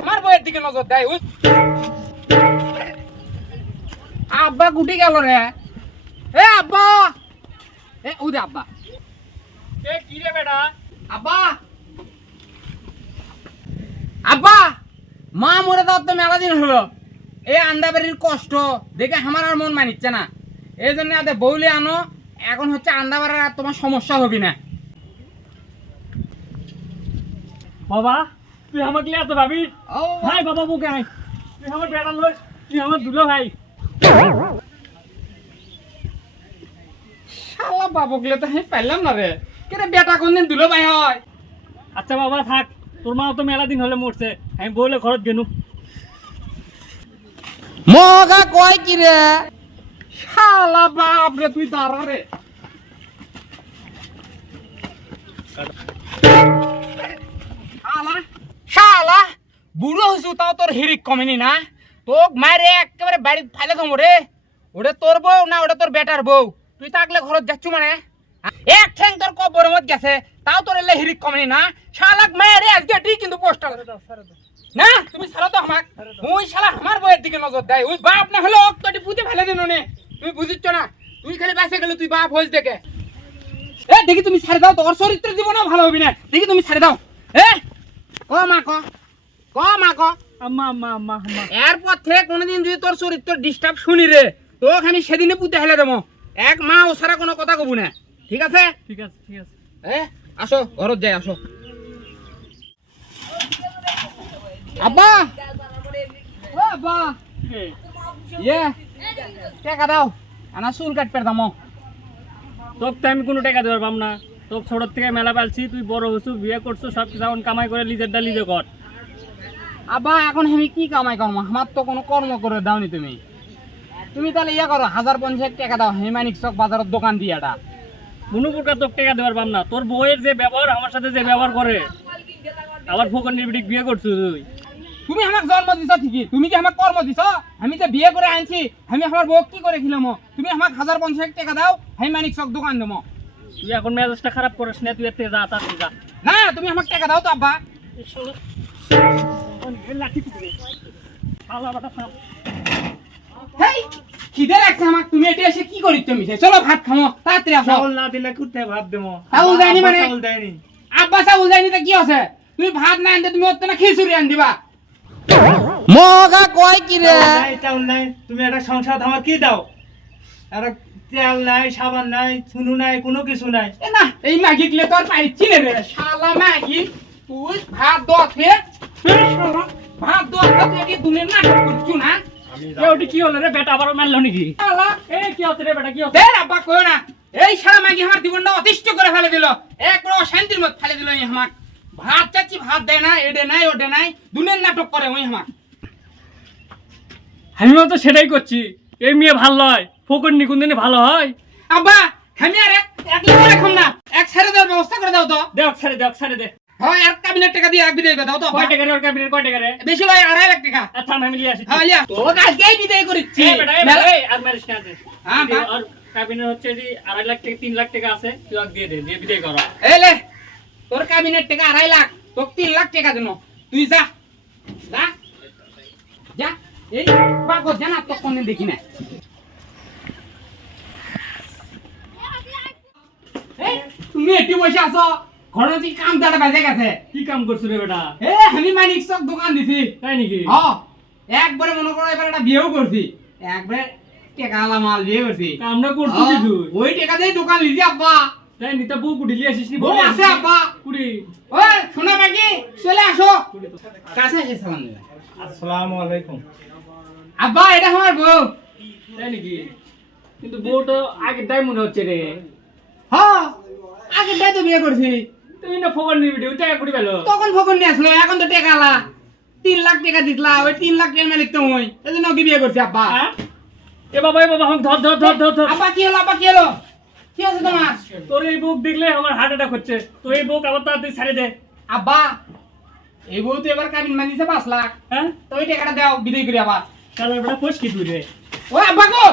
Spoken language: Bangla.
আমার বইয়ের দিকে নজর দেয় আব্বা গুটি গেল রে। এ আব্বা। এ উদে আব্বা। এ কি রে বেটা? আব্বা। আব্বা মা মরে যাওয়ার তো মেলা দিন হলো। এই আন্দাবাড়ির কষ্ট দেখে আমার আর মন মানিচ্ছে না। এই জন্য আদে বউলে আনো এখন হচ্ছে আন্দাবাড়ার আর তোমার সমস্যা হবে না। বাবা তুই আমাকে লিয়ে এত ভাবি। ও ভাই বাবা বুকে আয় তুই আমার বেটা লই তুই আমার দুলো ভাই। শালা বাবুগুলো তো আমি পাইলাম না রে কেন বেটা কোনদিন দিল ভাই হয়? আচ্ছা বাবা থাক। তোর মা তো মেলা দিন হলে মরছে আমি বলে ঘরত গেনু। মগা কয় কি রে শালা বাপ রে তুই দাঁড়া রে তাও তোর হিরিক কমেনি না? তোক মারে একেবারে বাড়ি ফাইলে থম রে। ওটা তোর বউ না ওটা তোর বেটার বউ? তুই থাকলে ঘরত যাচ্ছু মানে? এক ঠ্যাং তোর কবর মত গেছে তাও তোর এলে হিরিক কমেনি না? শালাক মারে আজকে ঠিক কিন্তু পোস্টার। না? তুমি ছাড়ো তো আমাক। ওই শালা আমার বইয়ের দিকে নজর দেয় ওই বাপ না হলে অক্তটি পুঁতে ফেলে দিন নে। তুমি বুঝিচ্ছ না? তুই খালি বাসে গেলে তুই বাপ হইস দেখে। এ দেখি তুমি ছাড়ে দাও তোর চরিত্র জীবনও ভালো হবি না। দেখি তুমি ছাড়ে দাও। এ ক মা ক? ক মা ক আম্মা আম্মা আম্মা আম্মা। এরপর থেকে কোনোদিন যদি তোর চরিত্র ডিস্টার্ব শুনি রে তোকে আমি সেদিনে পুঁতে ফেলে দেবো। এক মা ও ছাড়া কোনো কথা কব না। ঠিক আছে? ঠিক আছে ঠিক আছে। এ আসো ঘরত যাই আসো। আব্বা! আব্বা। এ, ইয়ে টাকা দাও। আনা চুল কাট পের দামো। তোকে তো আমি কোনো টাকা দেওয়ার পাম না। তোকে ছোটোর থেকে মেলা পালছি তুই বড় হইছু বিয়ে করছ সব কিছু এখন কামাই করে লিজেরটা লিজে কর। আব্বা এখন আমি কি কামাই করব? আমার তো কোনো কর্ম করে দাওনি তুমি। তুমি তাহলে ইয়ে করো হাজার পঞ্চাশ টাকা দাও হেমানিক চক বাজারের দোকান দিয়ে এটা। কোনো প্রকার তোকে টাকা দেওয়ার পাম না। তোর বউয়ের যে ব্যবহার আমার সাথে যে ব্যবহার করে আবার ফোকর নির্বিডিক বিয়ে করছ তুই। তুমি আমাকে জন্ম দিছ ঠিকই তুমি কি আমাকে কর্ম দিছ? আমি যে বিয়ে করে আনছি আমি আমার বউ কি করে খিলাম? তুমি আমাকে হাজার পঞ্চাশ টাকা দাও হেমানিক চক দোকান দেবো। তুই এখন মেজাজটা খারাপ করিস না তুই এতে যা তার যা। না তুমি আমাকে টাকা দাও তো আব্বা। খিদে লাগছে আমাকে তুমি এটা এসে কি করিস তুমি? চলো ভাত খামো তাড়াতাড়ি আসো চাউল না দিলে কোথায় ভাত দেবো চাউল দেয়নি মানে? চাউল দেয়নি। আব্বা চাউল যায়নি তা কি আছে? তুমি ভাত না আনতে তুমি ওর না খিচুড়ি আন দিবা মগা কয় কি রে? চাউল নাই তুমি একটা সংসার আমার কি দাও? একটা তেল নাই সাবান নাই চুনু নাই কোনো কিছু নাই। এ না এই ম্যাগি গলে তোর পাই চিনে রে শালা ম্যাগি তুই ভাত দোয়াতে ভাত রে রে দেয় না নাই ওডে নাই দুনের নাটক করে তো সেটাই করছি এই মেয়ে ভালো হয় ফোকর নি কোনদিনই ভালো হয় আব্বা আমি আর এক এক এক ছেড়ে দেওয়ার ব্যবস্থা করে দাও তো দেখ ছেড়ে দেখ ছেড়ে দে। হয় এক টাকা দিয়ে এক বিদায় দাও তো কয় টাকা ওর ক্যাবিনেট কয় টাকা রে? বেশি লয় আড়াই লাখ টাকা। আচ্ছা আমি লিয়ে আসি। হ্যাঁ লিয়া। তোকে আজকেই বিদায় করিচ্ছি। এ বেটা, এ বেটা, এই, আর মারিস না হ্যাঁ, এই, ক্যাবিনেট হচ্ছে যে আড়াই লাখ থেকে তিন লাখ টাকা আছে তুই ওকে দিয়ে দে দিয়ে বিদায় করো। এলে তোর কাবিনের টাকা আড়াই লাখ তোকে তিন লাখ টাকা তুই যা। যা। যা। এই বাগো জানা তো কোনদিন দেখি না তুমি এটি বসে আছো? ঘরে তুই কাম দাঁড়া বাজে গেছে। কি কাম করছ রে বেটা? এ আমি মানিক চক দোকান দিছি। তাই নাকি? হ একবারে মনে করো এবার একটা বিয়েও করছি। একবারে টাকা আলা মাল বিয়ে করছি। কামটা করছ কি তুই? ওই টাকা দিয়ে দোকান লিজি আব্বা। তাই নিতা বউ কুটি লিয়ে আসিস নি? বউ আছে আব্বা। কুড়ি ওই শোনা বাকি চলে আসো। কাছে এসে সালাম দেবে আসসালামু আলাইকুম। আব্বা এটা আমার বউ। তাই নাকি? কিন্তু বউ তো আগে তাই মনে হচ্ছে রে। হ্যাঁ আগে তাই তো বিয়ে করছি। তুই না ফোকর নিবি তুই টাকা কুড়ি পেল। তখন ফোকন নিয়ে আসলো এখন তো টাকা আলা তিন লাখ টাকা দিতলা ওই তিন লাখ টাকা মালিক তো ওই এই জন্য ওকে বিয়ে করছি আব্বা? হ্যাঁ? এ বাবা এ বাবা আমাকে ধর ধর ধর ধর ধর। আব্বা কি হলো আব্বা কি হলো? কি আছে তোমার? তোর এই বুক দেখলে আমার হার্ট অ্যাটাক হচ্ছে। তো এই বুক আবার তাড়াতাড়ি ছাড়ে দে। আব্বা এই বউ তো এবার কাবিন মানিছে পাঁচ লাখ। হ্যাঁ? তো ওই টাকাটা দাও বিদায় করি আবার। তাহলে বেটা পোষ কি তুই রে? ও আব্বা গো!